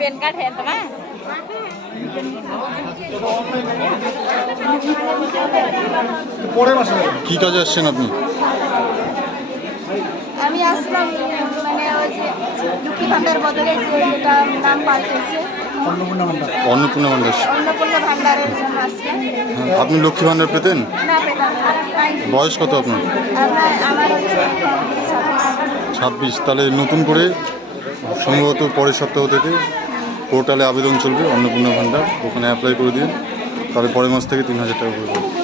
PAN card है तो কি কাজে আসছেন আপনি? আমি আসলাম মানে ওই যে লক্ষ্মী ভান্ডার বদলে যেটা নাম পাল্টেছে অন্নপূর্ণা ভান্ডার। অন্নপূর্ণা ভান্ডারের জন্য আসলাম। আপনি লক্ষ্মী ভান্ডার পেতেন? না পেতাম না। বয়স কত আপনার? আমার হচ্ছে 26। তাহলে নতুন করে সম্ভবত পরের সপ্তাহ থেকে পোর্টালে আবেদন চলবে অন্নপূর্ণা ভান্ডার, ওখানে অ্যাপ্লাই করে দিন, তাহলে পরের মাস থেকে 3000 টাকা করে